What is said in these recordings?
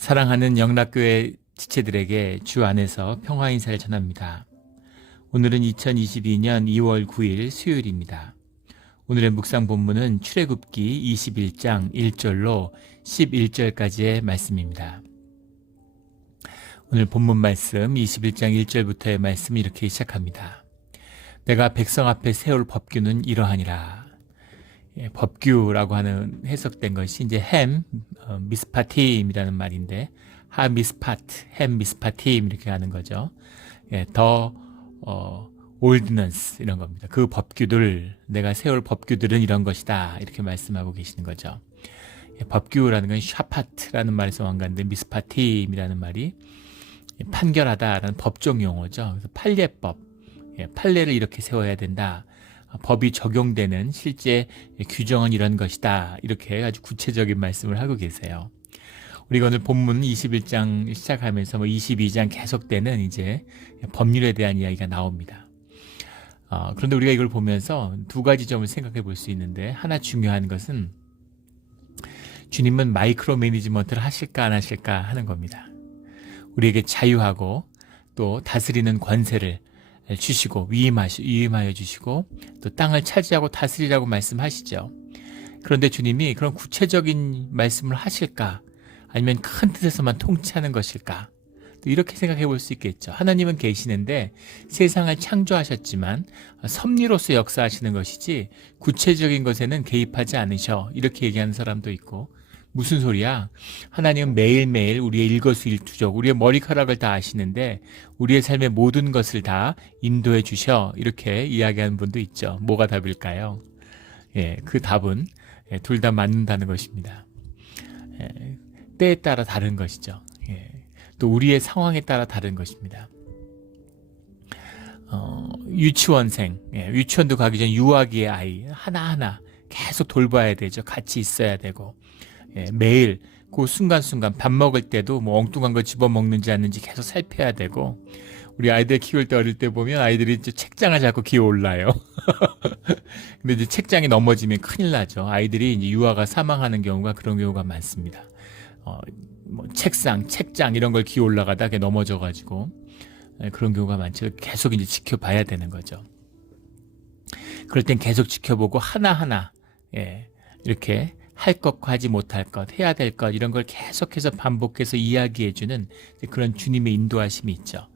사랑하는 영락교회 지체들에게 주 안에서 평화 인사를 전합니다. 오늘은 2022년 2월 9일 수요일입니다. 오늘의 묵상 본문은 출애굽기 21장 1절로 11절까지의 말씀입니다. 오늘 본문 말씀 21장 1절부터의 말씀이 이렇게 시작합니다. 내가 백성 앞에 세울 법규는 이러하니라. 법규라고 하는 해석된 것이 이제 미스파팀이라는 말인데 미스파트, 미스파팀 이렇게 하는 거죠. 더 올디넌스 이런 겁니다. 그 법규들, 내가 세울 법규들은 이런 것이다 이렇게 말씀하고 계시는 거죠. 법규라는 건 샤파트라는 말에서 완가인데 미스파팀이라는 말이 판결하다라는 법적 용어죠. 그래서 판례법, 판례를 이렇게 세워야 된다. 법이 적용되는 실제 규정은 이런 것이다. 이렇게 아주 구체적인 말씀을 하고 계세요. 우리가 오늘 본문 21장 시작하면서 22장 계속되는 이제 법률에 대한 이야기가 나옵니다. 그런데 우리가 이걸 보면서 두 가지 점을 생각해 볼 수 있는데, 하나 중요한 것은 주님은 마이크로 매니지먼트를 하실까 안 하실까 하는 겁니다. 우리에게 자유하고 또 다스리는 권세를 주시고 위임하여 주시고 또 땅을 차지하고 다스리라고 말씀하시죠. 그런데 주님이 그런 구체적인 말씀을 하실까? 아니면 큰 뜻에서만 통치하는 것일까? 또 이렇게 생각해 볼 수 있겠죠. 하나님은 계시는데 세상을 창조하셨지만 섭리로서 역사하시는 것이지 구체적인 것에는 개입하지 않으셔. 이렇게 얘기하는 사람도 있고, 무슨 소리야? 하나님은 매일매일 우리의 일거수일투족, 우리의 머리카락을 다 아시는데 우리의 삶의 모든 것을 다 인도해 주셔. 이렇게 이야기하는 분도 있죠. 뭐가 답일까요? 그 답은 둘 다 맞는다는 것입니다. 때에 따라 다른 것이죠. 또 우리의 상황에 따라 다른 것입니다. 유치원생, 유치원도 가기 전 유아기의 아이 하나하나 계속 돌봐야 되죠. 같이 있어야 되고, 매일 그 순간순간 밥 먹을 때도 뭐 엉뚱한 거 집어먹는지 않는지 계속 살펴야 되고, 우리 아이들 키울 때 어릴 때 보면 아이들이 이제 책장을 잡고 기어 올라요. 근데 이제 책장이 넘어지면 큰일 나죠. 아이들이 이제 유아가 사망하는 경우가, 그런 경우가 많습니다. 뭐 책장 이런 걸 기어 올라가다 넘어져가지고 그런 경우가 많죠. 계속 이제 지켜봐야 되는 거죠. 그럴 땐 계속 지켜보고 하나하나 이렇게 할 것과 하지 못할 것, 해야 될 것, 이런 걸 계속해서 반복해서 이야기해주는 그런 주님의 인도하심이 있죠.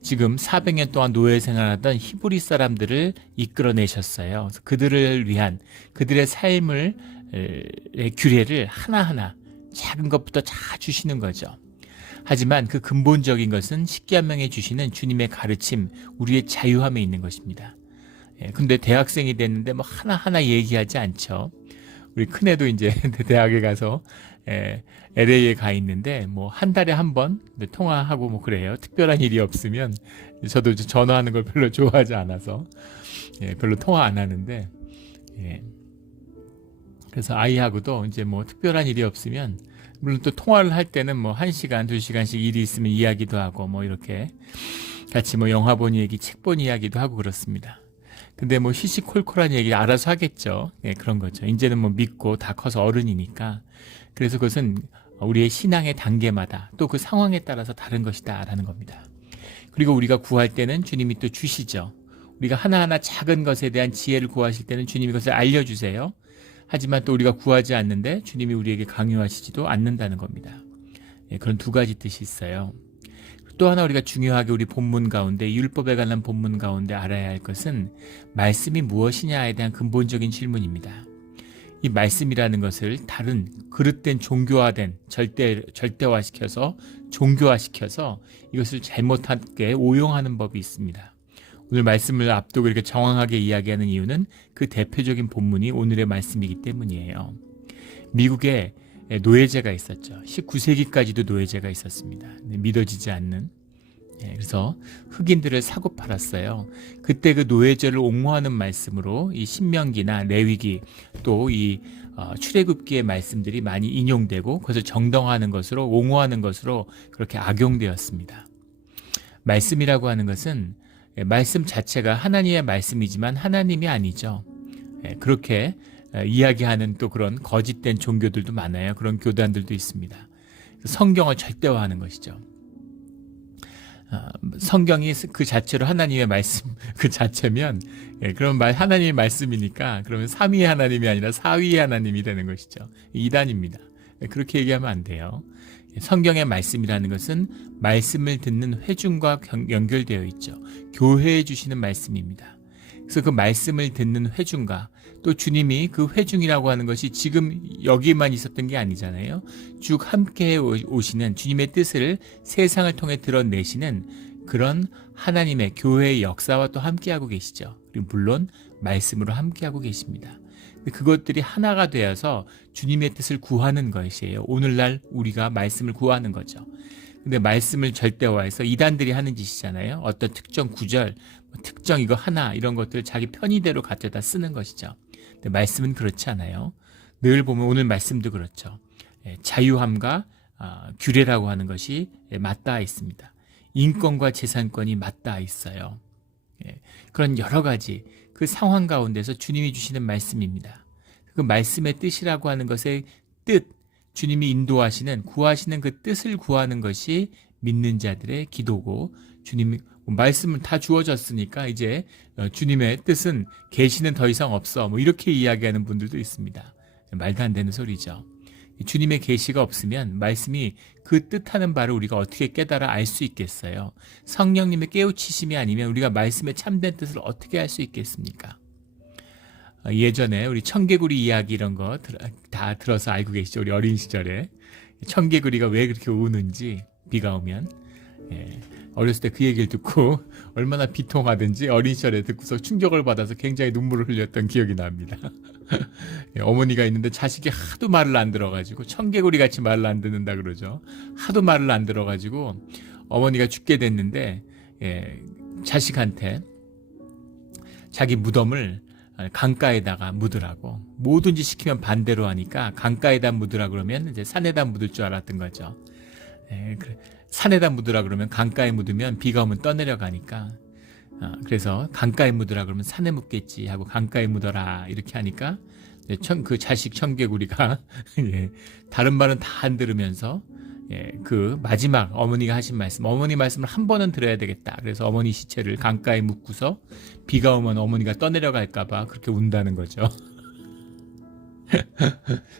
지금 400년 동안 노예 생활하던 히브리 사람들을 이끌어내셨어요. 그래서 그들을 위한 그들의 삶을 규례를 하나하나 작은 것부터 다 주시는 거죠. 하지만 그 근본적인 것은 십계명에 주시는 주님의 가르침, 우리의 자유함에 있는 것입니다. 근데 대학생이 됐는데 뭐 하나하나 얘기하지 않죠. 우리 큰애도 이제 대학에 가서 LA에 가 있는데 뭐 한 달에 한 번 통화하고 뭐 그래요. 특별한 일이 없으면. 저도 전화하는 걸 별로 좋아하지 않아서 별로 통화 안 하는데, 그래서 아이하고도 이제 뭐 특별한 일이 없으면, 물론 또 통화를 할 때는 뭐 1시간, 2시간씩 일이 있으면 이야기도 하고 뭐 이렇게 같이 뭐 영화 본 얘기, 책 본 이야기도 하고 그렇습니다. 근데 뭐 시시콜콜한 얘기 알아서 하겠죠. 그런 거죠. 이제는 뭐 믿고 다 커서 어른이니까. 그래서 그것은 우리의 신앙의 단계마다 또 그 상황에 따라서 다른 것이다 라는 겁니다. 그리고 우리가 구할 때는 주님이 또 주시죠. 우리가 하나하나 작은 것에 대한 지혜를 구하실 때는 주님이 그것을 알려주세요. 하지만 또 우리가 구하지 않는데 주님이 우리에게 강요하시지도 않는다는 겁니다. 그런 두 가지 뜻이 있어요. 또 하나 우리가 중요하게 우리 본문 가운데, 율법에 관한 본문 가운데 알아야 할 것은 말씀이 무엇이냐에 대한 근본적인 질문입니다. 이 말씀이라는 것을 다른 그릇된 종교화된 절대화시켜서 종교화시켜서 이것을 잘못하게 오용하는 법이 있습니다. 오늘 말씀을 앞두고 이렇게 정확하게 이야기하는 이유는 그 대표적인 본문이 오늘의 말씀이기 때문이에요. 미국에 노예제가 있었죠. 19세기까지도 노예제가 있었습니다. 믿어지지 않는. 그래서 흑인들을 사고 팔았어요. 그때 그 노예제를 옹호하는 말씀으로 이 신명기나 레위기 또 이 출애굽기의 말씀들이 많이 인용되고, 그것을 정당화하는 것으로, 옹호하는 것으로 그렇게 악용되었습니다. 말씀이라고 하는 것은 말씀 자체가 하나님의 말씀이지만 하나님이 아니죠. 그렇게 이야기하는 또 그런 거짓된 종교들도 많아요. 그런 교단들도 있습니다. 성경을 절대화하는 것이죠. 성경이 그 자체로 하나님의 말씀 그 자체면 그럼 하나님의 말씀이니까 그러면 삼위의 하나님이 아니라 사위의 하나님이 되는 것이죠. 이단입니다. 그렇게 얘기하면 안 돼요. 성경의 말씀이라는 것은 말씀을 듣는 회중과 연결되어 있죠. 교회에 주시는 말씀입니다. 그래서 그 말씀을 듣는 회중과 또 주님이 그 회중이라고 하는 것이 지금 여기만 있었던 게 아니잖아요. 쭉 함께 오시는 주님의 뜻을 세상을 통해 드러내시는 그런 하나님의 교회의 역사와 또 함께하고 계시죠. 그리고 물론 말씀으로 함께하고 계십니다. 그것들이 하나가 되어서 주님의 뜻을 구하는 것이에요. 오늘날 우리가 말씀을 구하는 거죠. 근데 말씀을 절대화해서 이단들이 하는 짓이잖아요. 어떤 특정 구절, 특정 이거 하나 이런 것들을 자기 편의대로 가져다 쓰는 것이죠. 근데 말씀은 그렇지 않아요. 늘 보면 오늘 말씀도 그렇죠. 자유함과 규례라고 하는 것이 맞닿아 있습니다. 인권과 재산권이 맞닿아 있어요. 그런 여러 가지 그 상황 가운데서 주님이 주시는 말씀입니다. 그 말씀의 뜻이라고 하는 것의 뜻, 주님이 인도하시는 구하시는 그 뜻을 구하는 것이 믿는 자들의 기도고 주님이 말씀은 다 주어졌으니까 이제 주님의 뜻은 계시는 더 이상 없어 뭐 이렇게 이야기하는 분들도 있습니다. 말도 안 되는 소리죠. 주님의 계시가 없으면 말씀이 그 뜻하는 바를 우리가 어떻게 깨달아 알 수 있겠어요. 성령님의 깨우치심이 아니면 우리가 말씀의 참된 뜻을 어떻게 알 수 있겠습니까? 예전에 우리 청개구리 이야기 이런 거 다 들어서 알고 계시죠? 우리 어린 시절에 청개구리가 왜 그렇게 우는지 비가 오면 어렸을 때 그 얘기를 듣고 얼마나 비통하든지 어린 시절에 듣고서 충격을 받아서 굉장히 눈물을 흘렸던 기억이 납니다. 어머니가 있는데 자식이 하도 말을 안 들어가지고 청개구리 같이 말을 안 듣는다 그러죠. 하도 말을 안 들어가지고 어머니가 죽게 됐는데 자식한테 자기 무덤을 강가에다가 묻으라고 뭐든지 시키면 반대로 하니까 강가에다 묻으라 그러면 이제 산에다 묻을 줄 알았던 거죠. 산에다 묻으라 그러면 강가에 묻으면 비가 오면 떠내려가니까 그래서 강가에 묻으라 그러면 산에 묻겠지 하고 강가에 묻어라 이렇게 하니까 그 자식 청개구리가 다른 말은 다 안 들으면서 그 마지막 어머니가 하신 말씀 어머니 말씀을 한 번은 들어야 되겠다. 그래서 어머니 시체를 강가에 묻고서 비가 오면 어머니가 떠내려갈까 봐 그렇게 운다는 거죠.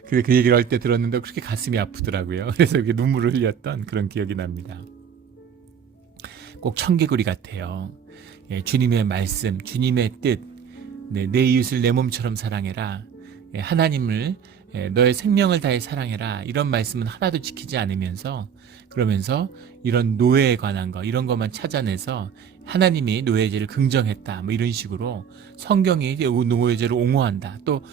그 얘기를 할 때 들었는데 그렇게 가슴이 아프더라고요. 그래서 이렇게 눈물을 흘렸던 그런 기억이 납니다. 꼭 청개구리 같아요. 주님의 말씀, 주님의 뜻, 내 이웃을 내 몸처럼 사랑해라. 하나님을 너의 생명을 다해 사랑해라. 이런 말씀은 하나도 지키지 않으면서 그러면서 이런 노예에 관한 거 이런 것만 찾아내서 하나님이 노예제를 긍정했다. 뭐 이런 식으로 성경이 노예제를 옹호한다. 또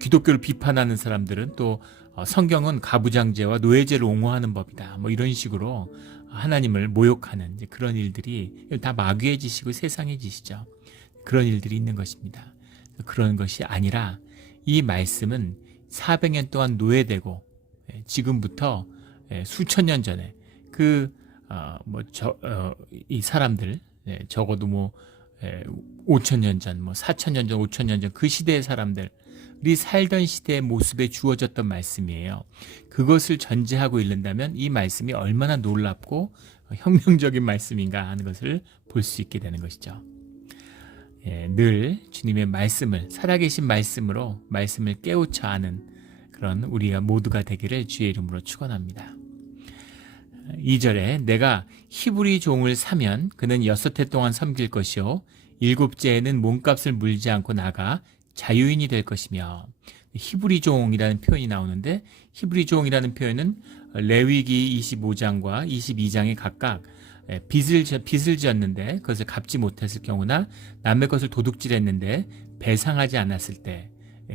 기독교를 비판하는 사람들은 또 성경은 가부장제와 노예제를 옹호하는 법이다. 뭐 이런 식으로 하나님을 모욕하는 그런 일들이 다 마귀의 짓이고 세상의 짓이죠. 그런 일들이 있는 것입니다. 그런 것이 아니라 이 말씀은 400년 동안 노예되고 지금부터 수천 년 전에 이 사람들 적어도 5,000년 전, 4,000년 전, 5,000년 전 그 시대의 사람들 우리 살던 시대의 모습에 주어졌던 말씀이에요. 그것을 전제하고 읽는다면 이 말씀이 얼마나 놀랍고 혁명적인 말씀인가 하는 것을 볼 수 있게 되는 것이죠. 늘 주님의 말씀을 살아계신 말씀으로 말씀을 깨우쳐 아는 그런 우리가 모두가 되기를 주의 이름으로 축원합니다. 2절에 내가 히브리 종을 사면 그는 6해 동안 섬길 것이요 7째에는 몸값을 물지 않고 나가 자유인이 될 것이며 히브리 종이라는 표현이 나오는데 히브리 종이라는 표현은 레위기 25장과 22장에 각각 빚을 지었는데 그것을 갚지 못했을 경우나 남의 것을 도둑질했는데 배상하지 않았을 때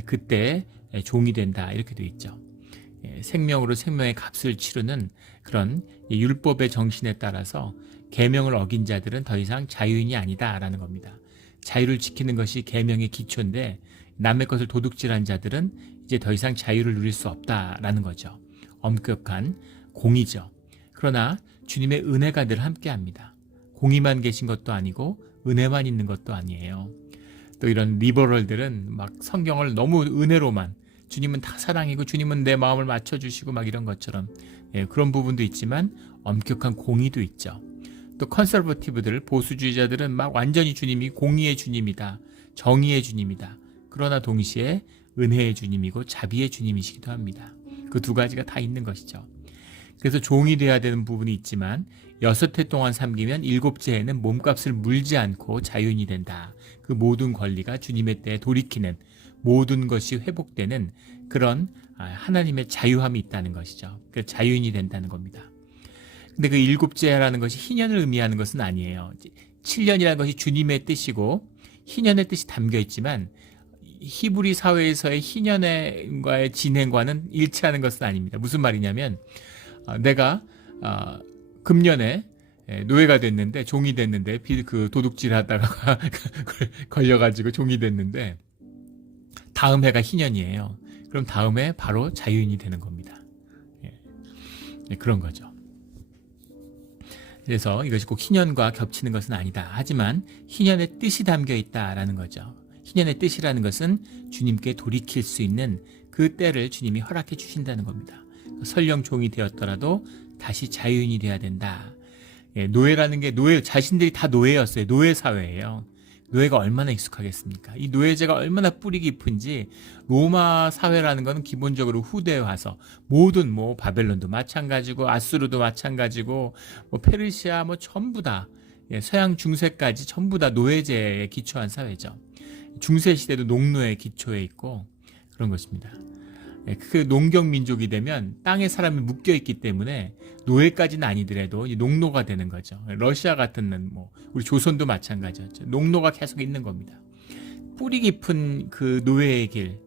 그때 종이 된다 이렇게 되어 있죠. 생명으로 생명의 값을 치르는 그런 율법의 정신에 따라서 계명을 어긴 자들은 더 이상 자유인이 아니다라는 겁니다. 자유를 지키는 것이 계명의 기초인데 남의 것을 도둑질한 자들은 이제 더 이상 자유를 누릴 수 없다라는 거죠. 엄격한 공의죠. 그러나 주님의 은혜가 늘 함께합니다. 공의만 계신 것도 아니고 은혜만 있는 것도 아니에요. 또 이런 리버럴들은 막 성경을 너무 은혜로만 주님은 다 사랑이고 주님은 내 마음을 맞춰주시고 막 이런 것처럼 그런 부분도 있지만 엄격한 공의도 있죠. 또 컨서버티브들, 보수주의자들은 막 완전히 주님이 공의의 주님이다, 정의의 주님이다. 그러나 동시에 은혜의 주님이고 자비의 주님이시기도 합니다. 그 두 가지가 다 있는 것이죠. 그래서 종이 돼야 되는 부분이 있지만 6해 동안 섬기면 7째에는 몸값을 물지 않고 자유인이 된다. 그 모든 권리가 주님의 때에 돌이키는, 모든 것이 회복되는 그런 하나님의 자유함이 있다는 것이죠. 그 자유인이 된다는 겁니다. 근데 그 7제라는 것이 희년을 의미하는 것은 아니에요. 7년이라는 것이 주님의 뜻이고 희년의 뜻이 담겨 있지만 히브리 사회에서의 희년과의 진행과는 일치하는 것은 아닙니다. 무슨 말이냐면 내가 금년에 노예가 됐는데, 종이 됐는데, 그 도둑질 하다가 걸려가지고 종이 됐는데 다음 해가 희년이에요. 그럼 다음 해 바로 자유인이 되는 겁니다. 그런 거죠. 그래서 이것이 꼭 희년과 겹치는 것은 아니다. 하지만 희년의 뜻이 담겨 있다라는 거죠. 희년의 뜻이라는 것은 주님께 돌이킬 수 있는 그 때를 주님이 허락해 주신다는 겁니다. 설령 종이 되었더라도 다시 자유인이 되어야 된다. 노예라는 게 자신들이 다 노예였어요. 노예 사회예요. 노예가 얼마나 익숙하겠습니까? 이 노예제가 얼마나 뿌리 깊은지 로마 사회라는 것은 기본적으로 후대에 와서 모든 바벨론도 마찬가지고 아수르도 마찬가지고 페르시아 전부 다 서양 중세까지 전부 다 노예제에 기초한 사회죠. 중세 시대도 농노의 기초에 있고 그런 것입니다. 그 농경 민족이 되면 땅에 사람이 묶여 있기 때문에 노예까지는 아니더라도 농노가 되는 거죠. 러시아 같은 우리 조선도 마찬가지였죠. 농노가 계속 있는 겁니다. 뿌리 깊은 그 노예의 길,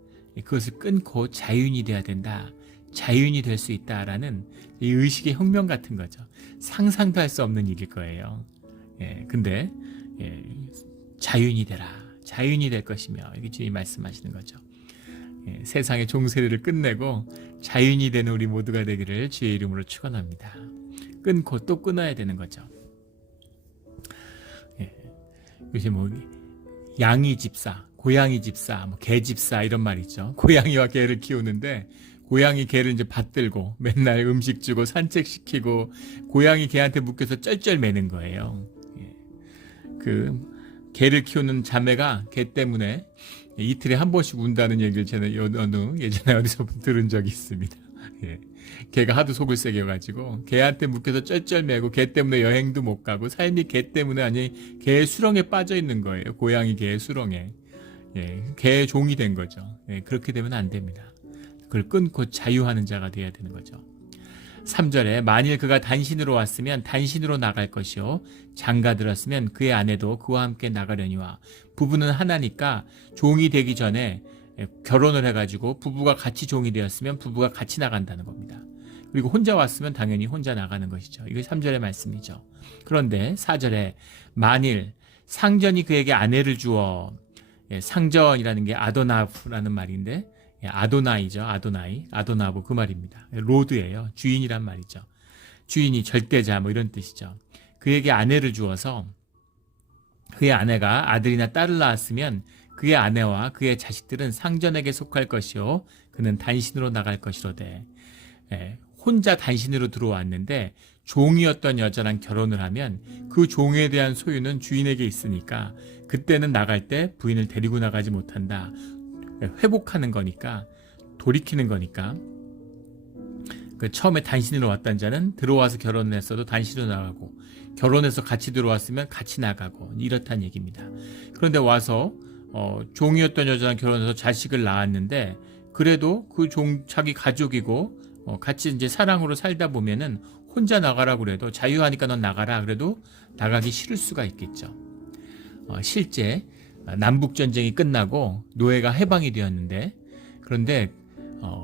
그것을 끊고 자유인이 돼야 된다. 자유인이 될 수 있다라는 이 의식의 혁명 같은 거죠. 상상도 할 수 없는 일일 거예요. 근데 자유인이 되라. 자유인이 될 것이며 이게 주님이 말씀하시는 거죠. 세상의 종세례를 끝내고 자유인이 되는 우리 모두가 되기를 주의 이름으로 축원합니다. 끊고 또 끊어야 되는 거죠. 요새 양이 집사, 고양이 집사, 개 집사 이런 말 있죠. 고양이와 개를 키우는데 고양이 개를 이제 받들고 맨날 음식 주고 산책시키고 고양이 개한테 묶여서 쩔쩔 매는 거예요. 그 개를 키우는 자매가 개 때문에 이틀에 한 번씩 운다는 얘기를 저는 예전에 어디서 들은 적이 있습니다. 개가 하도 속을 새겨가지고 개한테 묶여서 쩔쩔매고 개 때문에 여행도 못 가고 삶이 개 때문에 아니 개의 수렁에 빠져 있는 거예요. 고양이 개의 수렁에. 개의 종이 된 거죠. 그렇게 되면 안 됩니다. 그걸 끊고 자유하는 자가 되어야 되는 거죠. 3절에 만일 그가 단신으로 왔으면 단신으로 나갈 것이요 장가 들었으면 그의 아내도 그와 함께 나가려니와 부부는 하나니까 종이 되기 전에 결혼을 해가지고 부부가 같이 종이 되었으면 부부가 같이 나간다는 겁니다. 그리고 혼자 왔으면 당연히 혼자 나가는 것이죠. 이게 3절의 말씀이죠. 그런데 4절에 만일 상전이 그에게 아내를 주어, 상전이라는 게 아도나프라는 말인데 아도나이죠. 아도나부 그 말입니다. 로드예요. 주인이란 말이죠. 주인이 절대자 이런 뜻이죠. 그에게 아내를 주어서 그의 아내가 아들이나 딸을 낳았으면 그의 아내와 그의 자식들은 상전에게 속할 것이요 그는 단신으로 나갈 것이로되 혼자 단신으로 들어왔는데 종이었던 여자랑 결혼을 하면 그 종에 대한 소유는 주인에게 있으니까 그때는 나갈 때 부인을 데리고 나가지 못한다. 회복하는 거니까 돌이키는 거니까 처음에 단신으로 왔던 자는 들어와서 결혼을 했어도 단신으로 나가고 결혼해서 같이 들어왔으면 같이 나가고 이렇다는 얘기입니다. 그런데 와서 종이었던 여자랑 결혼해서 자식을 낳았는데 그래도 그 자기 가족이고 같이 이제 사랑으로 살다 보면은 혼자 나가라고 그래도 자유하니까 넌 나가라 그래도 나가기 싫을 수가 있겠죠. 실제 남북전쟁이 끝나고 노예가 해방이 되었는데 그런데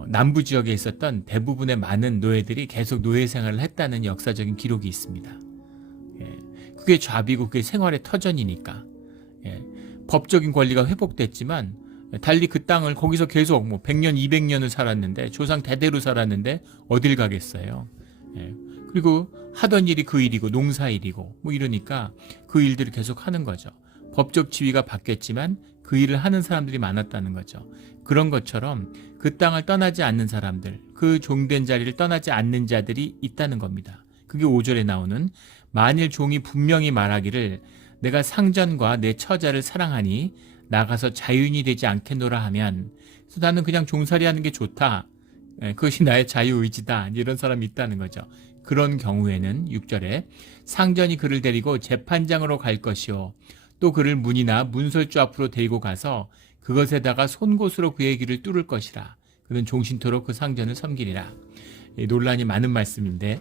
남부 지역에 있었던 대부분의 많은 노예들이 계속 노예 생활을 했다는 역사적인 기록이 있습니다. 그게 좌비고 그게 생활의 터전이니까 법적인 권리가 회복됐지만 달리 그 땅을 거기서 계속 100년, 200년을 살았는데 조상 대대로 살았는데 어딜 가겠어요. 그리고 하던 일이 그 일이고 농사일이고 이러니까 그 일들을 계속 하는 거죠. 법적 지위가 바뀌었지만 그 일을 하는 사람들이 많았다는 거죠. 그런 것처럼 그 땅을 떠나지 않는 사람들, 그 종된 자리를 떠나지 않는 자들이 있다는 겁니다. 그게 5절에 나오는 만일 종이 분명히 말하기를 내가 상전과 내 처자를 사랑하니 나가서 자유인이 되지 않겠노라 하면 그래서 나는 그냥 종살이 하는 게 좋다. 그것이 나의 자유의지다. 이런 사람이 있다는 거죠. 그런 경우에는 6절에 상전이 그를 데리고 재판장으로 갈 것이요 또 그를 문이나 문설주 앞으로 데리고 가서 그것에다가 손곳으로 그의 귀를 뚫을 것이라. 그는 종신토록 그 상전을 섬기리라. 논란이 많은 말씀인데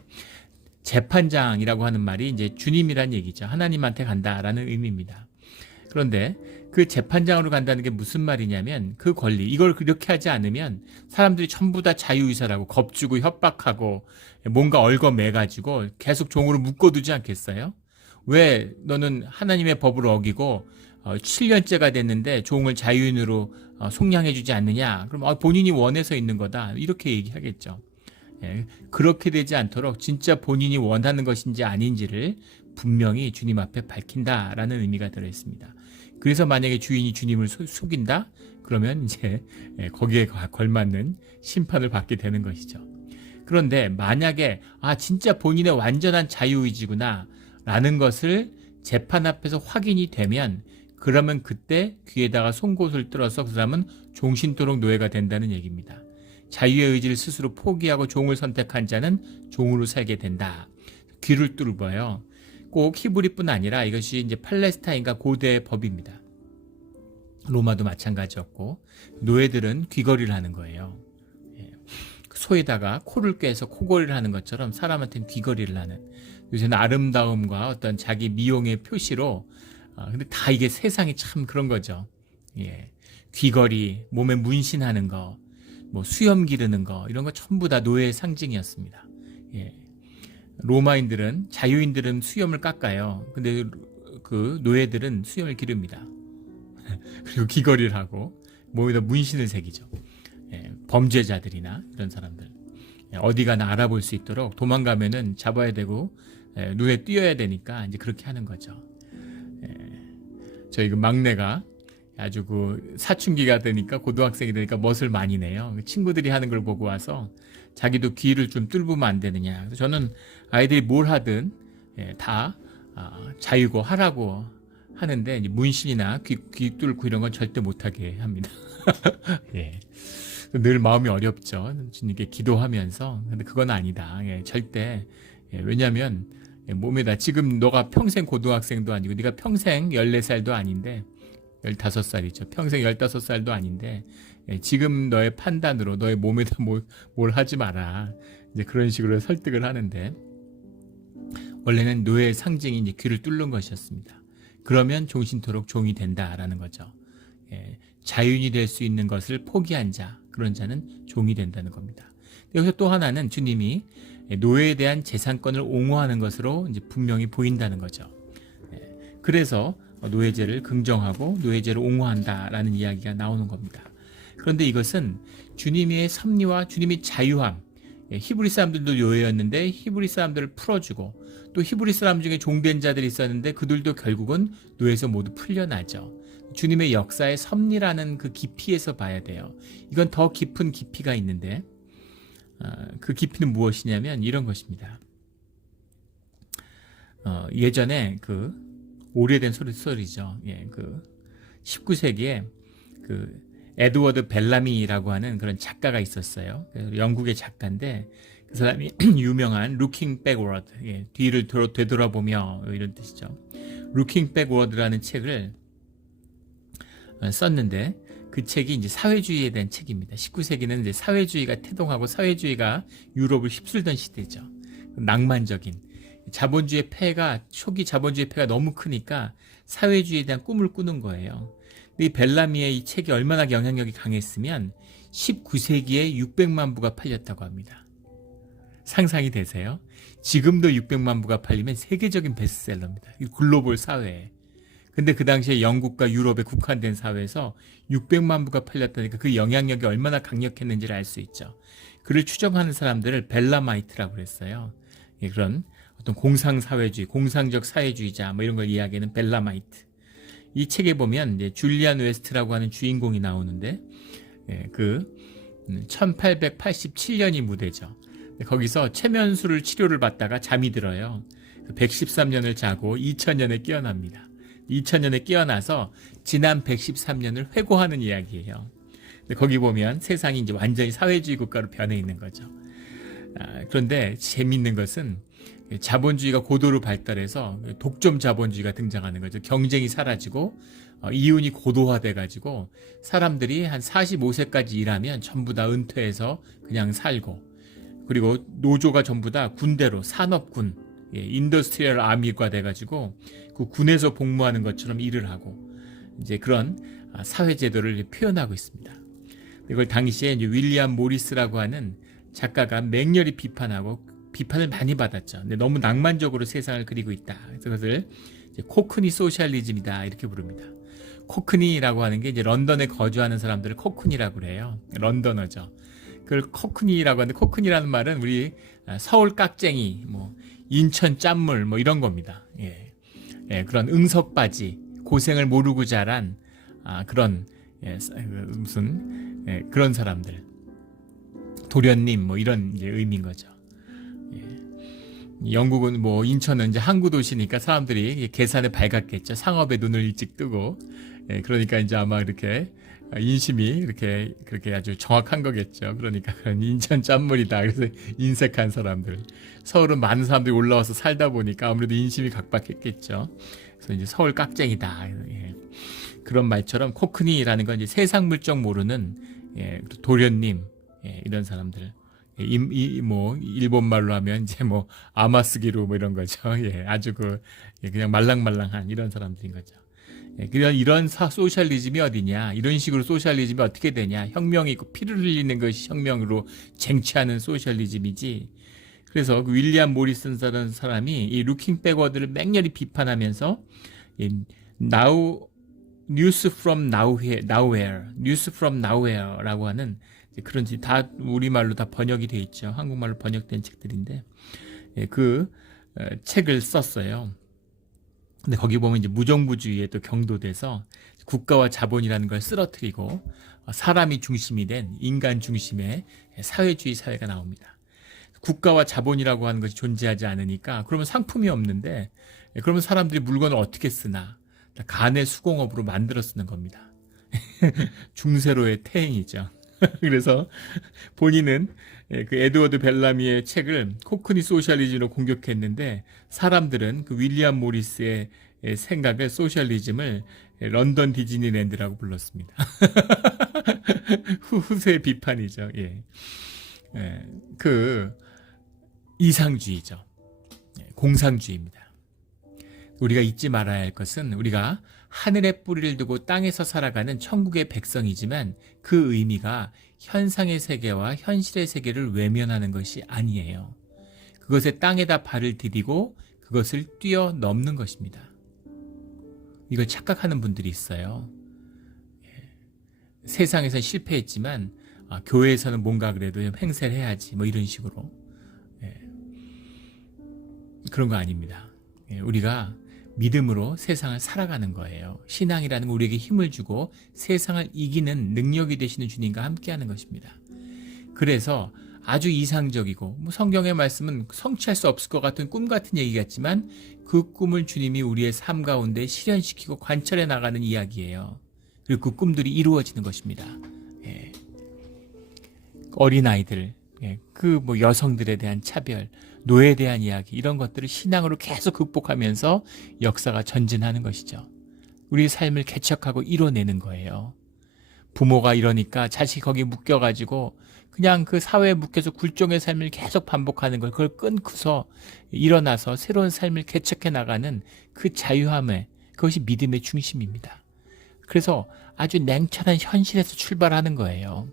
재판장이라고 하는 말이 이제 주님이란 얘기죠. 하나님한테 간다라는 의미입니다. 그런데 그 재판장으로 간다는 게 무슨 말이냐면 그 권리, 이걸 그렇게 하지 않으면 사람들이 전부 다 자유의사라고 겁주고 협박하고 뭔가 얽어매가지고 계속 종으로 묶어두지 않겠어요? 왜 너는 하나님의 법을 어기고 7년째가 됐는데 종을 자유인으로 속량해주지 않느냐? 그럼 본인이 원해서 있는 거다. 이렇게 얘기하겠죠. 그렇게 되지 않도록 진짜 본인이 원하는 것인지 아닌지를 분명히 주님 앞에 밝힌다라는 의미가 들어있습니다. 그래서 만약에 주인이 주님을 속인다? 그러면 이제 거기에 걸맞는 심판을 받게 되는 것이죠. 그런데 만약에 진짜 본인의 완전한 자유의지구나 라는 것을 재판 앞에서 확인이 되면 그러면 그때 귀에다가 송곳을 뚫어서 그 사람은 종신토록 노예가 된다는 얘기입니다. 자유의 의지를 스스로 포기하고 종을 선택한 자는 종으로 살게 된다. 귀를 뚫어요. 꼭 히브리뿐 아니라 이것이 이제 팔레스타인과 고대의 법입니다. 로마도 마찬가지였고 노예들은 귀걸이를 하는 거예요. 소에다가 코를 꿰서 코걸이를 하는 것처럼 사람한테는 귀걸이를 하는. 요새는 아름다움과 어떤 자기 미용의 표시로 근데 다 이게 세상이 참 그런 거죠. 귀걸이, 몸에 문신하는 거, 뭐 수염 기르는 거 이런 거 전부 다 노예의 상징이었습니다. 로마인들은 자유인들은 수염을 깎아요. 근데 그 노예들은 수염을 기릅니다. 그리고 귀걸이를 하고 몸에다 문신을 새기죠. 범죄자들이나 이런 사람들 어디 가나 알아볼 수 있도록 도망가면은 잡아야 되고 눈에 띄어야 되니까 이제 그렇게 하는 거죠. 저희 그 막내가 아주 그 사춘기가 되니까 고등학생이 되니까 멋을 많이 내요. 친구들이 하는 걸 보고 와서 자기도 귀를 좀 뚫으면 안 되느냐. 그래서 저는 아이들이 뭘 하든 다 자유고 하라고 하는데 이제 문신이나 귀 뚫고 이런 건 절대 못하게 합니다. 늘 마음이 어렵죠. 주님께 기도하면서. 근데 그건 아니다. 절대. 왜냐하면 몸에다 지금 너가 평생 고등학생도 아니고 네가 평생 14살도 아닌데 15살이죠. 평생 15살도 아닌데 지금 너의 판단으로 너의 몸에다 뭘 하지 마라. 이제 그런 식으로 설득을 하는데 원래는 노예의 상징이 이제 귀를 뚫는 것이었습니다. 그러면 종신토록 종이 된다라는 거죠. 자유인이 될 수 있는 것을 포기한 자, 그런 자는 종이 된다는 겁니다. 여기서 또 하나는 주님이 노예에 대한 재산권을 옹호하는 것으로 이제 분명히 보인다는 거죠. 그래서 노예제를 긍정하고 노예제를 옹호한다라는 이야기가 나오는 겁니다. 그런데 이것은 주님의 섭리와 주님의 자유함, 히브리 사람들도 노예였는데 히브리 사람들을 풀어주고 또 히브리 사람 중에 종된 자들이 있었는데 그들도 결국은 노예에서 모두 풀려나죠. 주님의 역사의 섭리라는 그 깊이에서 봐야 돼요. 이건 더 깊은 깊이가 있는데 그 깊이는 무엇이냐면 이런 것입니다. 예전에 그 오래된 소리죠. 그 19세기에 그 에드워드 벨라미라고 하는 그런 작가가 있었어요. 영국의 작가인데 그 사람이 유명한 Looking Backward, 뒤를 되돌아보며 이런 뜻이죠. Looking Backward라는 책을 썼는데 그 책이 이제 사회주의에 대한 책입니다. 19세기는 이제 사회주의가 태동하고 사회주의가 유럽을 휩쓸던 시대죠. 낭만적인 자본주의 폐해가 초기 자본주의 폐해가 너무 크니까 사회주의에 대한 꿈을 꾸는 거예요. 이 벨라미의 이 책이 얼마나 영향력이 강했으면 19세기에 600만 부가 팔렸다고 합니다. 상상이 되세요? 지금도 600만 부가 팔리면 세계적인 베스트셀러입니다. 글로벌 사회에. 근데 그 당시에 영국과 유럽에 국한된 사회에서 600만 부가 팔렸다니까 그 영향력이 얼마나 강력했는지를 알 수 있죠. 그를 추정하는 사람들을 벨라마이트라고 그랬어요. 그런 어떤 공상사회주의, 공상적 사회주의자 뭐 이런 걸 이야기하는 벨라마이트. 이 책에 보면 이제 줄리안 웨스트라고 하는 주인공이 나오는데 그 1887년이 무대죠. 거기서 최면수를 치료를 받다가 잠이 들어요. 113년을 자고 2000년에 깨어납니다. 2000년에 깨어나서 지난 113년을 회고하는 이야기예요. 거기 보면 세상이 이제 완전히 사회주의 국가로 변해 있는 거죠. 그런데 재미있는 것은 자본주의가 고도로 발달해서 독점 자본주의가 등장하는 거죠. 경쟁이 사라지고 이윤이 고도화돼 가지고 사람들이 한 45세까지 일하면 전부 다 은퇴해서 그냥 살고, 그리고 노조가 전부 다 군대로 산업군, 인더스트리얼 아미가 돼 가지고 그 군에서 복무하는 것처럼 일을 하고, 이제 그런 사회제도를 표현하고 있습니다. 이걸 당시에 이제 윌리엄 모리스라고 하는 작가가 맹렬히 비판하고 비판을 많이 받았죠. 근데 너무 낭만적으로 세상을 그리고 있다. 그래서 그것을 이제 코크니 소셜리즘이다 이렇게 부릅니다. 코크니라고 하는 게 이제 런던에 거주하는 사람들을 코크니라고 그래요. 런던어죠. 그걸 코크니라고 하는데, 코크니라는 말은 우리 서울 깍쟁이, 뭐 인천 짠물 뭐 이런 겁니다. 그런 응석바지, 고생을 모르고 자란 그런 그런 사람들, 도련님 뭐 이런 이제 의미인 거죠. 영국은 뭐 인천은 이제 항구 도시니까 사람들이 계산에 밝았겠죠. 상업에 눈을 일찍 뜨고, 그러니까 이제 아마 이렇게 인심이 이렇게 그렇게 아주 정확한 거겠죠. 그러니까 그런 인천 짠물이다. 그래서 인색한 사람들. 서울은 많은 사람들이 올라와서 살다 보니까 아무래도 인심이 각박했겠죠. 그래서 이제 서울 깍쟁이다. 그런 말처럼 코크니라는 건 이제 세상 물정 모르는 도련님, 이런 사람들. 뭐 일본 말로 하면 이제 뭐 아마스기로 뭐 이런 거죠. 아주 그냥 말랑말랑한 이런 사람들인 거죠. 이런 소셜리즘이 어디냐? 이런 식으로 소셜리즘이 어떻게 되냐? 혁명이 있고 피를 흘리는 것이 혁명으로 쟁취하는 소셜리즘이지. 그래서 그 윌리엄 모리슨이라는 사람이 이 루킹 백워드를 맹렬히 비판하면서 뉴스 프롬 nowhere라고 하는 그런 다 우리말로 다 번역이 돼 있죠. 한국말로 번역된 책들인데, 그 책을 썼어요. 근데 거기 보면 이제 무정부주의에 또 경도돼서 국가와 자본이라는 걸 쓰러뜨리고 사람이 중심이 된 인간 중심의 사회주의 사회가 나옵니다. 국가와 자본이라고 하는 것이 존재하지 않으니까 그러면 상품이 없는데, 그러면 사람들이 물건을 어떻게 쓰나? 간의 수공업으로 만들어 쓰는 겁니다. 중세로의 태행이죠. 그래서 본인은 그 에드워드 벨라미의 책을 코크니 소셜리즘으로 공격했는데, 사람들은 그 윌리엄 모리스의 생각을, 소셜리즘을 런던 디즈니랜드라고 불렀습니다. 후세의 비판이죠. 그 이상주의죠. 공상주의입니다. 우리가 잊지 말아야 할 것은 우리가 하늘에 뿌리를 두고 땅에서 살아가는 천국의 백성이지만 그 의미가 현상의 세계와 현실의 세계를 외면하는 것이 아니에요. 그것의 땅에다 발을 디디고 그것을 뛰어넘는 것입니다. 이걸 착각하는 분들이 있어요. 세상에서 실패했지만 교회에서는 뭔가 그래도 행세를 해야지 뭐 이런 식으로. 그런 거 아닙니다. 우리가 믿음으로 세상을 살아가는 거예요. 신앙이라는 건 우리에게 힘을 주고 세상을 이기는 능력이 되시는 주님과 함께하는 것입니다. 그래서 아주 이상적이고, 뭐 성경의 말씀은 성취할 수 없을 것 같은 꿈 같은 얘기 같지만 그 꿈을 주님이 우리의 삶 가운데 실현시키고 관철해 나가는 이야기예요. 그리고 그 꿈들이 이루어지는 것입니다. 어린아이들, 그 뭐 여성들에 대한 차별, 노예에 대한 이야기, 이런 것들을 신앙으로 계속 극복하면서 역사가 전진하는 것이죠. 우리의 삶을 개척하고 이뤄내는 거예요. 부모가 이러니까 자식이 거기에 묶여가지고 그냥 그 사회에 묶여서 굴종의 삶을 계속 반복하는 걸, 그걸 끊고서 일어나서 새로운 삶을 개척해 나가는 그 자유함에, 그것이 믿음의 중심입니다. 그래서 아주 냉철한 현실에서 출발하는 거예요.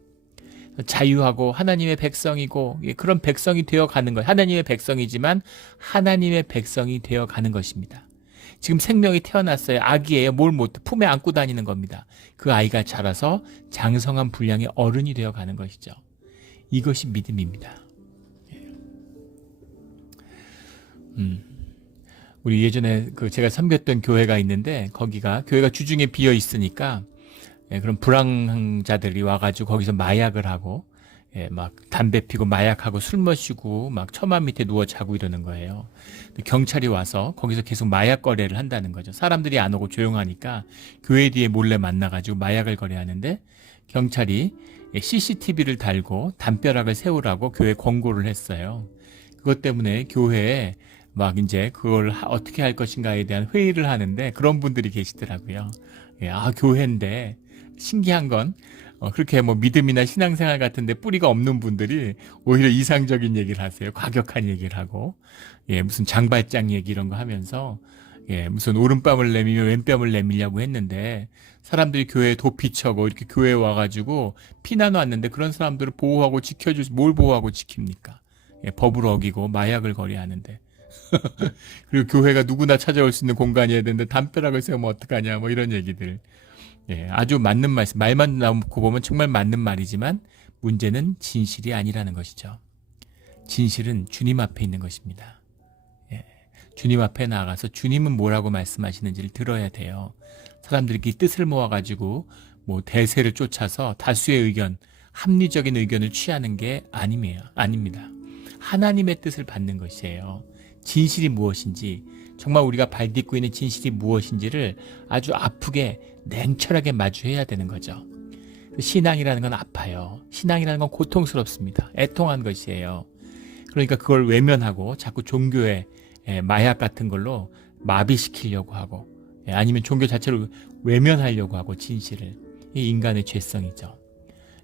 자유하고 하나님의 백성이고, 그런 백성이 되어가는 거예요. 하나님의 백성이지만 하나님의 백성이 되어가는 것입니다. 지금 생명이 태어났어요. 아기예요. 뭘 못, 품에 안고 다니는 겁니다. 그 아이가 자라서 장성한 분량의 어른이 되어가는 것이죠. 이것이 믿음입니다. 우리 예전에 제가 섬겼던 교회가 있는데, 교회가 주중에 비어 있으니까 그런 불황자들이 와가지고 거기서 마약을 하고, 막 담배 피고 마약하고 술 마시고 막 처마 밑에 누워 자고 이러는 거예요. 경찰이 와서 거기서 계속 마약 거래를 한다는 거죠. 사람들이 안 오고 조용하니까 교회 뒤에 몰래 만나가지고 마약을 거래하는데 경찰이 CCTV를 달고 담벼락을 세우라고 교회 권고를 했어요. 그것 때문에 교회에 막 이제 그걸 어떻게 할 것인가에 대한 회의를 하는데 그런 분들이 계시더라고요. 교회인데 신기한 건 그렇게 뭐 믿음이나 신앙생활 같은데 뿌리가 없는 분들이 오히려 이상적인 얘기를 하세요. 과격한 얘기를 하고, 무슨 장발장 얘기 이런 거 하면서, 무슨 오른뺨을 내밀며 왼뺨을 내밀려고 했는데, 사람들이 교회에 도피처고 이렇게 교회에 와가지고 피난 왔는데 그런 사람들을 보호하고 뭘 보호하고 지킵니까? 법을 어기고 마약을 거래하는데. 그리고 교회가 누구나 찾아올 수 있는 공간이어야 되는데 담벼락을 세우면 어떡하냐, 뭐 이런 얘기들. 아주 맞는 말씀, 말만 나오고 보면 정말 맞는 말이지만 문제는 진실이 아니라는 것이죠. 진실은 주님 앞에 있는 것입니다. 주님 앞에 나가서 주님은 뭐라고 말씀하시는지를 들어야 돼요. 사람들이 뜻을 모아가지고 뭐 대세를 쫓아서 다수의 의견, 합리적인 의견을 취하는 게 아닙니다. 하나님의 뜻을 받는 것이에요. 진실이 무엇인지, 정말 우리가 발딛고 있는 진실이 무엇인지를 아주 아프게 냉철하게 마주해야 되는 거죠. 신앙이라는 건 아파요. 신앙이라는 건 고통스럽습니다. 애통한 것이에요. 그러니까 그걸 외면하고 자꾸 종교의 마약 같은 걸로 마비시키려고 하고, 아니면 종교 자체를 외면하려고 하고, 진실을. 이 인간의 죄성이죠.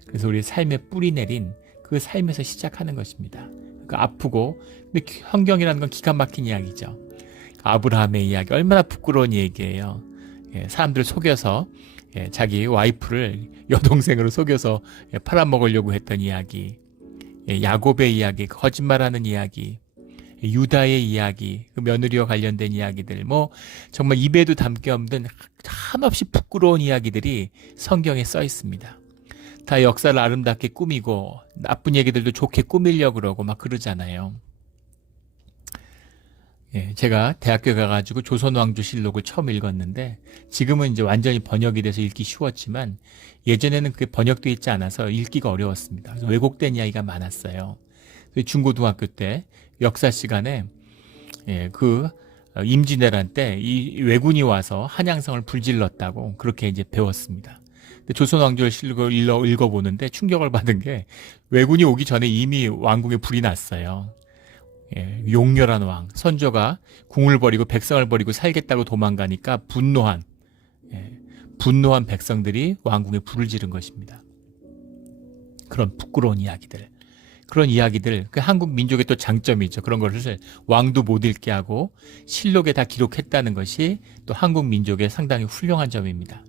그래서 우리 삶에 뿌리 내린 그 삶에서 시작하는 것입니다. 그러니까 아프고, 근데 환경이라는 건 기가 막힌 이야기죠. 아브라함의 이야기, 얼마나 부끄러운 얘기예요. 사람들 속여서 자기 와이프를 여동생으로 속여서 팔아먹으려고 했던 이야기, 야곱의 이야기, 거짓말하는 이야기, 유다의 이야기, 그 며느리와 관련된 이야기들, 뭐 정말 입에도 담기 없는 한없이 부끄러운 이야기들이 성경에 써 있습니다. 다 역사를 아름답게 꾸미고 나쁜 얘기들도 좋게 꾸미려고 그러고 막 그러잖아요. 제가 대학교에 가가지고 조선왕조실록을 처음 읽었는데 지금은 이제 완전히 번역이 돼서 읽기 쉬웠지만 예전에는 그게 번역되어 있지 않아서 읽기가 어려웠습니다. 그래서 왜곡된 이야기가 많았어요. 중고등학교 때 역사 시간에 그 임진왜란 때 이 왜군이 와서 한양성을 불질렀다고 그렇게 이제 배웠습니다. 근데 조선왕조실록을 읽어보는데 충격을 받은 게 왜군이 오기 전에 이미 왕궁에 불이 났어요. 용렬한 왕, 선조가 궁을 버리고 백성을 버리고 살겠다고 도망가니까 분노한 백성들이 왕궁에 불을 지른 것입니다. 그런 부끄러운 이야기들, 그런 이야기들, 그 한국 민족의 또 장점이죠. 그런 것을 왕도 못 읽게 하고 실록에 다 기록했다는 것이 또 한국 민족의 상당히 훌륭한 점입니다.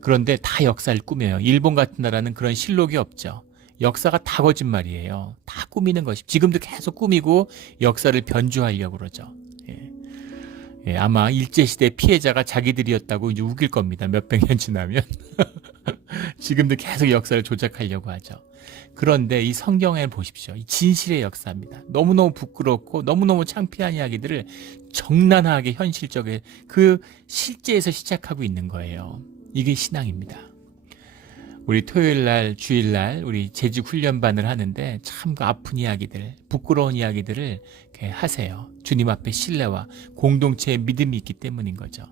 그런데 다 역사를 꾸며요. 일본 같은 나라는 그런 실록이 없죠. 역사가 다 거짓말이에요. 다 꾸미는 것이. 지금도 계속 꾸미고 역사를 변주하려고 그러죠. 아마 일제시대 피해자가 자기들이었다고 이제 우길 겁니다. 몇백 년 지나면. 지금도 계속 역사를 조작하려고 하죠. 그런데 이 성경을 보십시오. 이 진실의 역사입니다. 너무너무 부끄럽고 너무너무 창피한 이야기들을 적나라하게 현실적에 그 실제에서 시작하고 있는 거예요. 이게 신앙입니다. 우리 토요일날, 주일날 우리 재직 훈련반을 하는데 참 그 아픈 이야기들, 부끄러운 이야기들을 하세요. 주님 앞에 신뢰와 공동체의 믿음이 있기 때문인 거죠.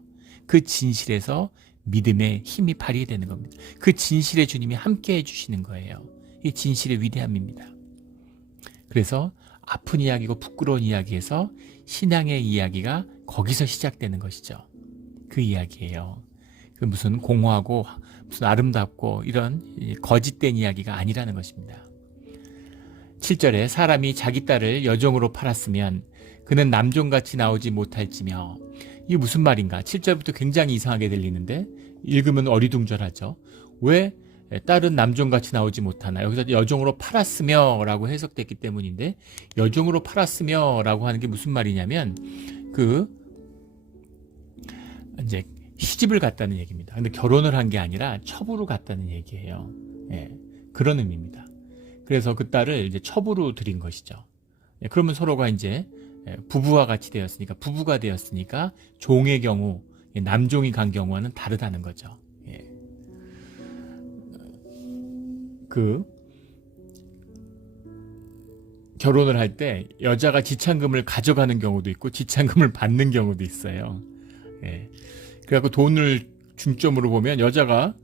그 진실에서 믿음의 힘이 발휘되는 겁니다. 그 진실에 주님이 함께 해주시는 거예요. 이 진실의 위대함입니다. 그래서 아픈 이야기고 부끄러운 이야기에서 신앙의 이야기가 거기서 시작되는 것이죠. 그 이야기예요. 그 무슨 공허하고 무슨 아름답고 이런 거짓된 이야기가 아니라는 것입니다. 7절에 사람이 자기 딸을 여종으로 팔았으면 그는 남종같이 나오지 못할지며, 이게 무슨 말인가? 7절부터 굉장히 이상하게 들리는데 읽으면 어리둥절하죠. 왜 딸은 남종같이 나오지 못하나? 여기서 여종으로 팔았으며 라고 해석됐기 때문인데, 여종으로 팔았으며 라고 하는 게 무슨 말이냐면 이제 시집을 갔다는 얘기입니다. 근데 결혼을 한 게 아니라 첩으로 갔다는 얘기예요. 그런 의미입니다. 그래서 그 딸을 이제 첩으로 들인 것이죠. 그러면 서로가 이제 부부와 같이 되었으니까, 부부가 되었으니까 종의 경우, 남종이 간 경우와는 다르다는 거죠. 결혼을 할 때 여자가 지참금을 가져가는 경우도 있고 지참금을 받는 경우도 있어요. 예. 그래갖고 돈을 중점으로 보면 여자가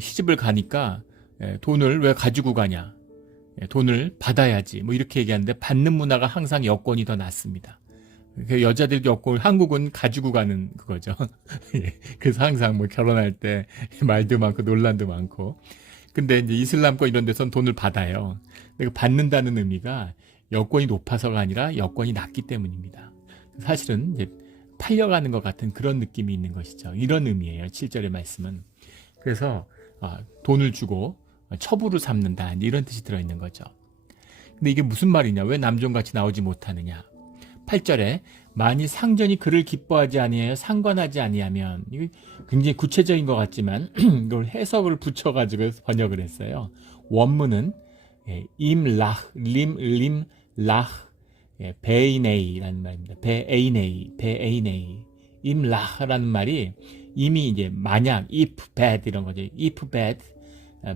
시집을 가니까 돈을 왜 가지고 가냐, 돈을 받아야지 뭐 이렇게 얘기하는데 받는 문화가 항상 여권이 더 낫습니다. 여자들 여권, 한국은 가지고 가는 그거죠. 예. 그래서 항상 뭐 결혼할 때 말도 많고 논란도 많고. 근데 이제 이슬람권 이런 데선 돈을 받아요. 근데 받는다는 의미가 여권이 높아서가 아니라 여권이 낮기 때문입니다. 사실은 이제 팔려가는 것 같은 그런 느낌이 있는 것이죠. 이런 의미예요. 7절의 말씀은. 그래서 돈을 주고 첩으로 삼는다, 이런 뜻이 들어있는 거죠. 근데 이게 무슨 말이냐, 왜 남종같이 나오지 못하느냐. 8절에 만일 상전이 그를 기뻐하지 아니하여 상관하지 아니하면, 이게 굉장히 구체적인 것 같지만 이걸 해석을 붙여가지고 번역을 했어요. 원문은 임라흐, 림라흐, 베이네이라는 말입니다. 베에이네이, 임라흐라는 말이 이미 이제 만약, if bad 이런 거죠. if bad,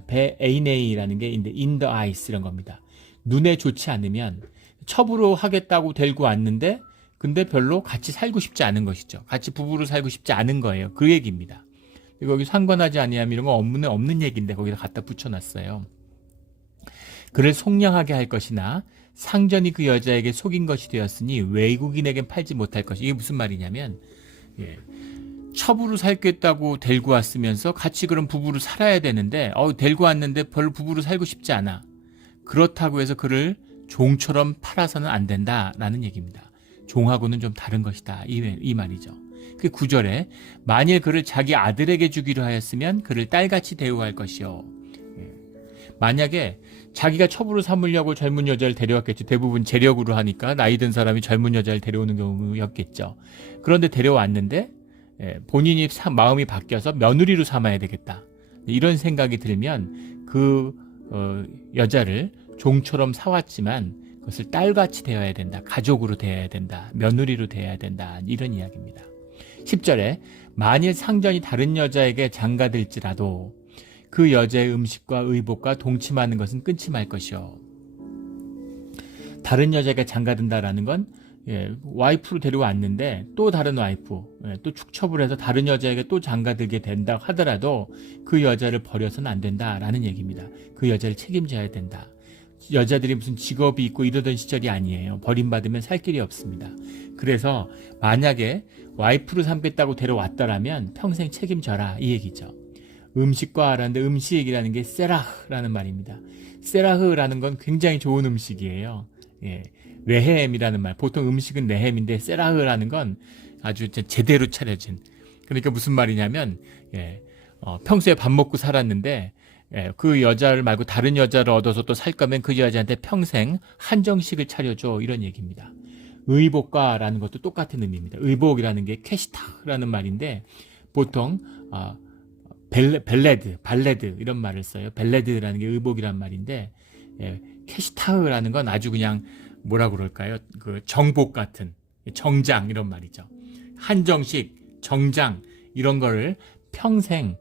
베에이네이라는 게 in the eyes 이런 겁니다. 눈에 좋지 않으면 첩으로 하겠다고 데리고 왔는데 근데 별로 같이 살고 싶지 않은 것이죠. 같이 부부로 살고 싶지 않은 거예요. 그 얘기입니다. 거기 상관하지 아니하면 이런 건 업문에 없는 얘기인데 거기다 갖다 붙여놨어요. 그를 속량하게 할 것이나 상전이 그 여자에게 속인 것이 되었으니 외국인에겐 팔지 못할 것이. 이게 무슨 말이냐면 첩으로 살겠다고 데리고 왔으면서 같이 그럼 부부로 살아야 되는데 데리고 왔는데 별로 부부로 살고 싶지 않아. 그렇다고 해서 그를 종처럼 팔아서는 안 된다라는 얘기입니다. 종하고는 좀 다른 것이다, 이 말이죠. 그 9절에 만일 그를 자기 아들에게 주기로 하였으면 그를 딸같이 대우할 것이요. 만약에 자기가 첩으로 삼으려고 젊은 여자를 데려왔겠죠. 대부분 재력으로 하니까 나이 든 사람이 젊은 여자를 데려오는 경우였겠죠. 그런데 데려왔는데 본인이 마음이 바뀌어서 며느리로 삼아야 되겠다, 이런 생각이 들면 그 여자를 종처럼 사왔지만 그것을 딸같이 대해야 된다, 가족으로 대해야 된다, 며느리로 대해야 된다, 이런 이야기입니다. 10절에 만일 상전이 다른 여자에게 장가들지라도 그 여자의 음식과 의복과 동침하는 것은 끊지 말 것이요. 다른 여자에게 장가든다라는 건 와이프로 데려왔는데 또 다른 와이프, 또 축첩을 해서 다른 여자에게 또 장가들게 된다 하더라도 그 여자를 버려서는 안 된다라는 얘기입니다. 그 여자를 책임져야 된다. 여자들이 무슨 직업이 있고 이러던 시절이 아니에요. 버림받으면 살 길이 없습니다. 그래서 만약에 와이프로 삼겠다고 데려왔더라면 평생 책임져라, 이 얘기죠. 음식과 알았는데 음식이라는 게 세라흐라는 말입니다. 세라흐라는 건 굉장히 좋은 음식이에요. 레헴이라는 말, 보통 음식은 레헴인데 세라흐라는 건 아주 제대로 차려진, 그러니까 무슨 말이냐면 평소에 밥 먹고 살았는데 그 여자를 말고 다른 여자를 얻어서 또 살 거면 그 여자한테 평생 한정식을 차려줘, 이런 얘기입니다. 의복과라는 것도 똑같은 의미입니다. 의복이라는 게 캐시타라는 말인데 보통 발레드 이런 말을 써요. 발레드라는 게 의복이란 말인데 캐시타흐라는 건 아주 그냥 뭐라 그럴까요? 그 정복 같은, 정장 이런 말이죠. 한정식, 정장 이런 거를 평생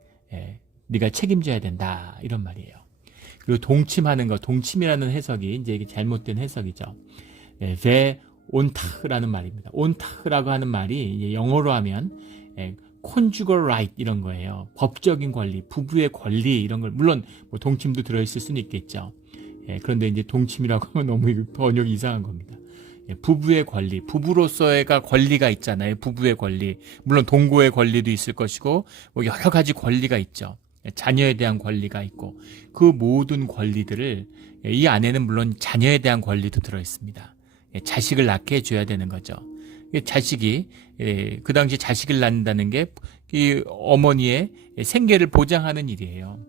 네가 책임져야 된다, 이런 말이에요. 그리고 동침하는 것, 동침이라는 해석이 이제 이게 잘못된 해석이죠. 베 온타흐라는 말입니다. 온타흐라고 하는 말이 이제 영어로 하면 conjugal right 이런 거예요. 법적인 권리, 부부의 권리 이런 걸, 물론 뭐 동침도 들어있을 수는 있겠죠. 그런데 이제 동침이라고 하면 너무 번역이 이상한 겁니다. 부부의 권리, 부부로서의 권리가 있잖아요. 부부의 권리, 물론 동거의 권리도 있을 것이고 뭐 여러 가지 권리가 있죠. 자녀에 대한 권리가 있고 그 모든 권리들을, 이 안에는 물론 자녀에 대한 권리도 들어있습니다. 자식을 낳게 해줘야 되는 거죠. 자식이, 그 당시 자식을 낳는다는 게 이 어머니의 생계를 보장하는 일이에요.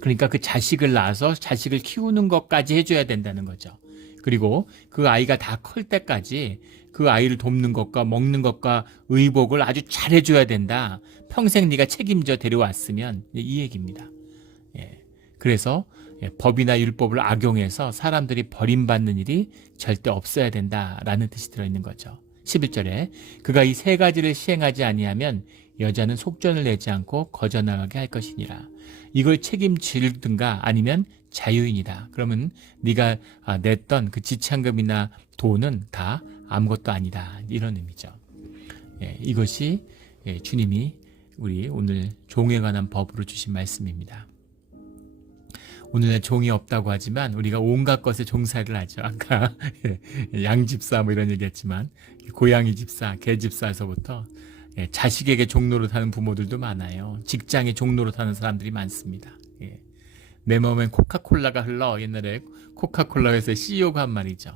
그러니까 그 자식을 낳아서 자식을 키우는 것까지 해줘야 된다는 거죠. 그리고 그 아이가 다 클 때까지 그 아이를 돕는 것과 먹는 것과 의복을 아주 잘 해줘야 된다. 평생 네가 책임져 데려왔으면, 이 얘기입니다. 그래서 법이나 율법을 악용해서 사람들이 버림받는 일이 절대 없어야 된다라는 뜻이 들어있는 거죠. 11절에 그가 이 세 가지를 시행하지 아니하면 여자는 속전을 내지 않고 거저나가게 할 것이니라. 이걸 책임지든가 아니면 자유인이다. 그러면 네가 냈던 그 지참금이나 돈은 다 아무것도 아니다. 이런 의미죠. 이것이 주님이 우리 오늘 종에 관한 법으로 주신 말씀입니다. 오늘날 종이 없다고 하지만 우리가 온갖 것에 종살이를 하죠. 아까 양집사 뭐 이런 얘기했지만 고양이 집사, 개 집사에서부터 자식에게 종노릇 하는 부모들도 많아요. 직장에 종노릇 하는 사람들이 많습니다. 내 몸엔 코카콜라가 흘러. 옛날에 코카콜라 회사의 CEO가 한 말이죠.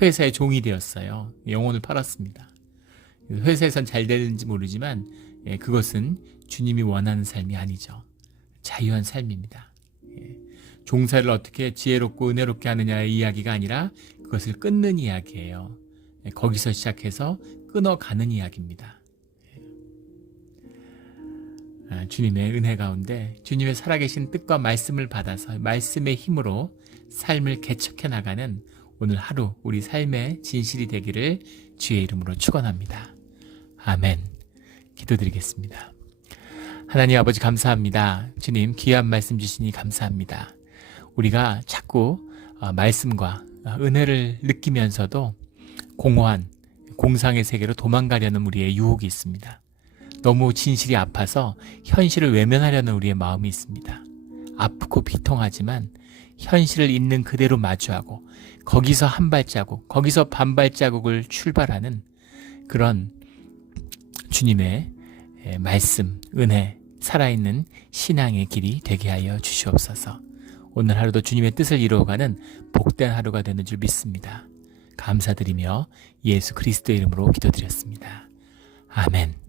회사의 종이 되었어요. 영혼을 팔았습니다. 회사에선 잘 되는지 모르지만 그것은 주님이 원하는 삶이 아니죠. 자유한 삶입니다. 종살이를 어떻게 지혜롭고 은혜롭게 하느냐의 이야기가 아니라 그것을 끊는 이야기예요. 거기서 시작해서 끊어가는 이야기입니다. 주님의 은혜 가운데 주님의 살아계신 뜻과 말씀을 받아서 말씀의 힘으로 삶을 개척해 나가는 오늘 하루 우리 삶의 진실이 되기를 주의 이름으로 축원합니다. 아멘. 기도드리겠습니다. 하나님 아버지 감사합니다. 주님 귀한 말씀 주시니 감사합니다. 우리가 자꾸 말씀과 은혜를 느끼면서도 공허한 공상의 세계로 도망가려는 우리의 유혹이 있습니다. 너무 진실이 아파서 현실을 외면하려는 우리의 마음이 있습니다. 아프고 비통하지만 현실을 있는 그대로 마주하고 거기서 한 발자국, 거기서 반 발자국을 출발하는 그런 주님의 말씀, 은혜, 살아있는 신앙의 길이 되게 하여 주시옵소서. 오늘 하루도 주님의 뜻을 이루어가는 복된 하루가 되는 줄 믿습니다. 감사드리며 예수 그리스도의 이름으로 기도드렸습니다. 아멘.